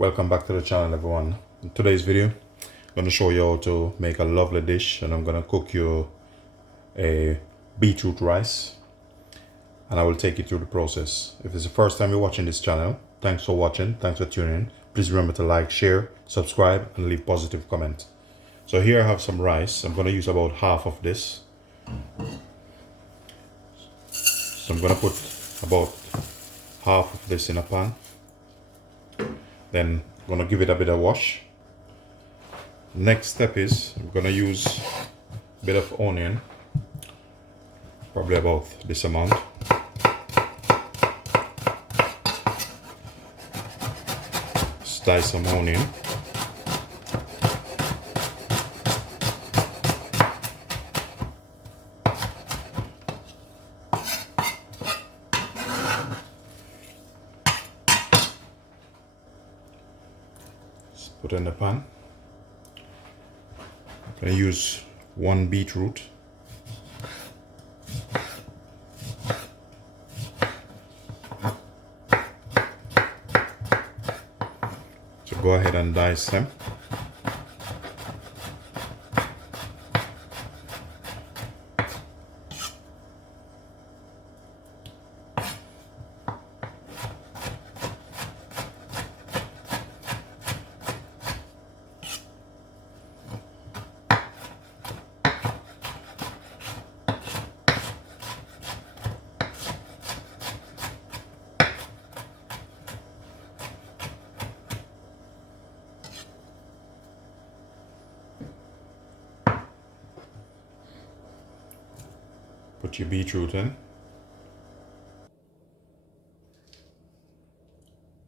Welcome back to the channel, everyone. In today's video, I'm going to show you how to make a lovely dish, and I'm going to cook you a beetroot rice, and I will take you through the process. If it's the first time you're watching this channel, thanks for watching, thanks for tuning in. Please remember to like, share, subscribe, and leave positive comment. So here I have some rice. I'm going to use about half of this. So I'm going to put about half of this in a pan. Then I'm going to give it a bit of wash. Next step is I'm going to use a bit of onion, probably about this amount. Slice some onion. Put in the pan. I'm going to use one beetroot. So go ahead and dice them. Put your beetroot in.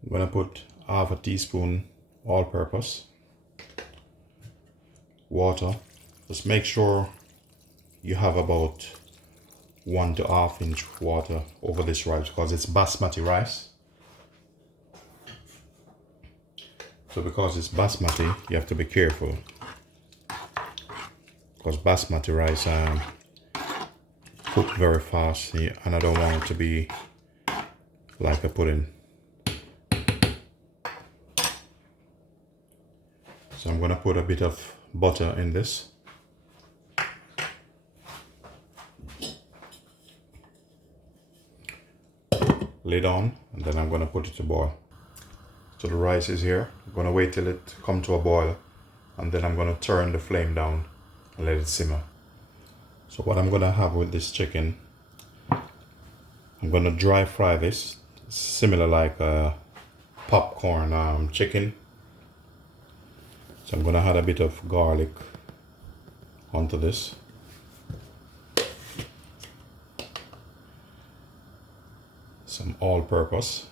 I'm going to put half a teaspoon all-purpose water. Just make sure you have about 1 to half inch water over this rice because it's basmati rice. So because it's basmati, you have to be careful because basmati rice cook very fast, and I don't want it to be like a pudding. So I'm going to put a bit of butter in this. Lid on, and then I'm going to put it to boil. So the rice is here. I'm going to wait till it comes to a boil, and then I'm going to turn the flame down and let it simmer. So what I'm going to have with this chicken, I'm going to dry fry this, similar like a popcorn chicken. So I'm going to add a bit of garlic onto this. Some all-purpose.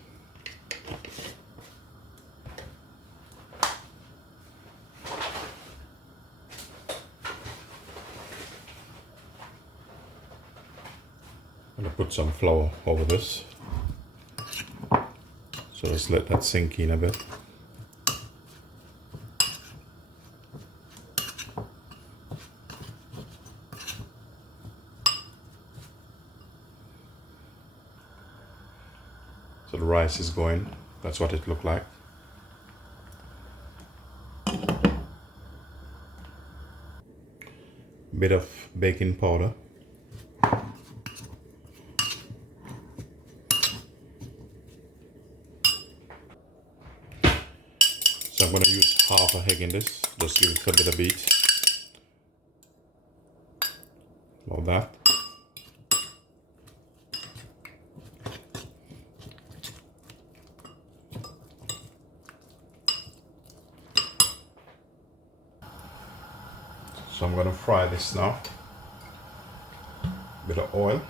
I'm going to put some flour over this. So just let that sink in a bit. So the rice is going. That's what it looked like. Bit of baking powder. So I'm going to use half a egg in this, just give it a bit of beat. Like that. So I'm going to fry this now. Bit of oil.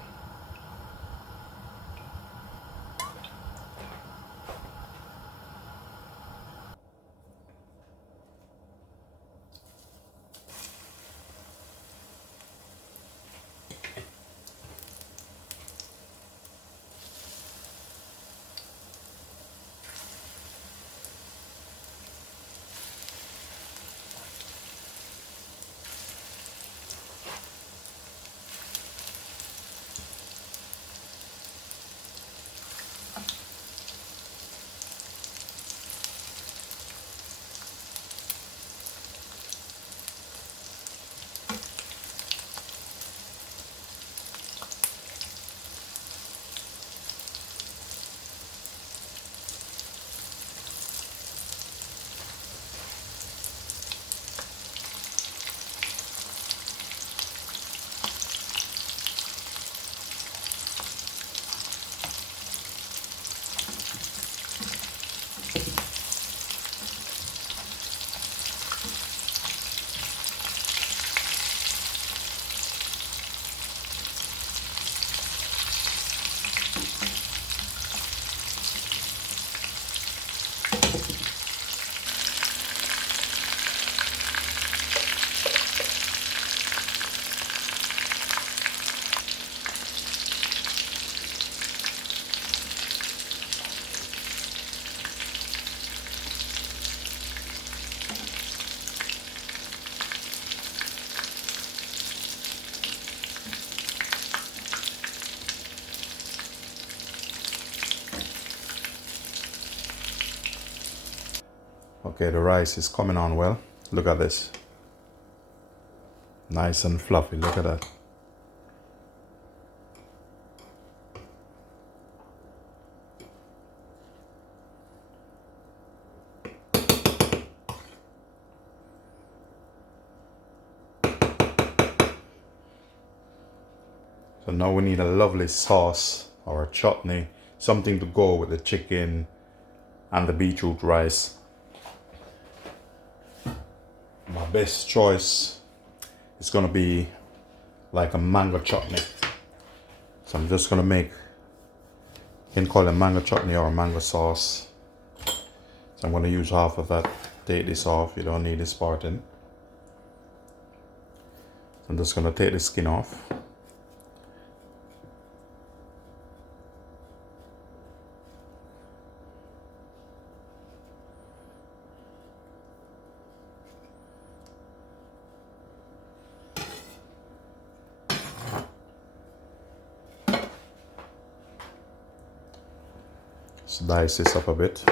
Okay, the rice is coming on well. Look at this. Nice and fluffy, look at that. So now we need a lovely sauce or a chutney, something to go with the chicken and the beetroot rice. My best choice is gonna be like a mango chutney. So I'm just gonna make, you can call it mango chutney or mango sauce. So I'm gonna use half of that. Take this off, you don't need this part in. I'm just gonna take the skin off. Just dice this up a bit.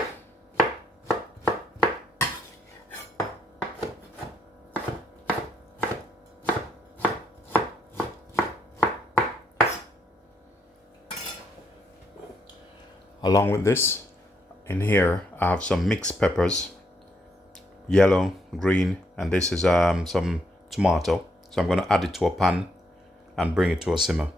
Along with this, in here I have some mixed peppers, yellow, green, and this is some tomato. So I'm going to add it to a pan and bring it to a simmer.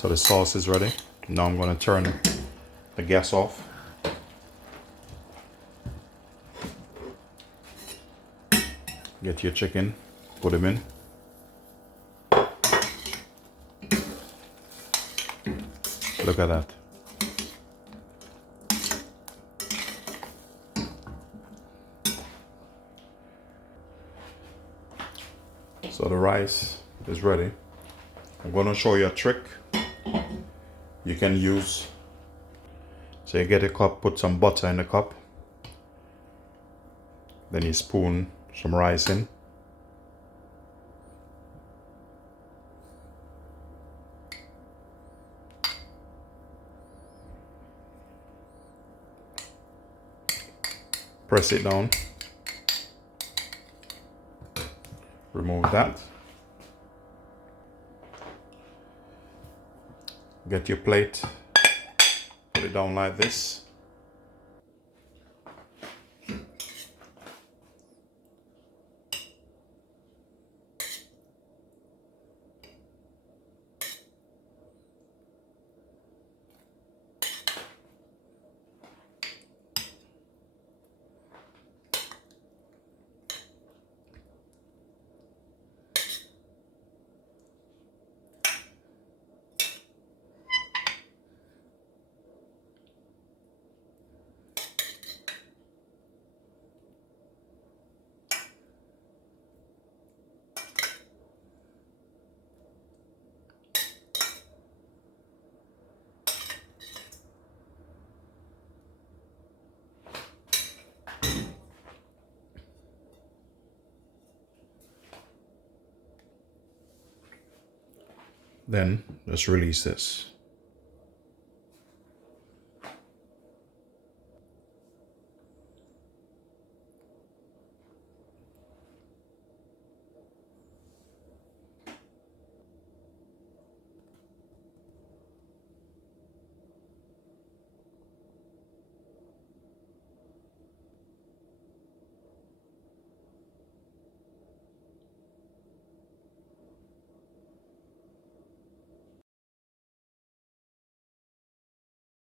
So the sauce is ready. Now I'm going to turn the gas off. Get your chicken, put them in. Look at that. So the rice is ready. I'm going to show you a trick you can use. So you get a cup, put some butter in the cup. Then you spoon some rice in. Press it down. Remove that. Get your plate, put it down like this. Then just release this.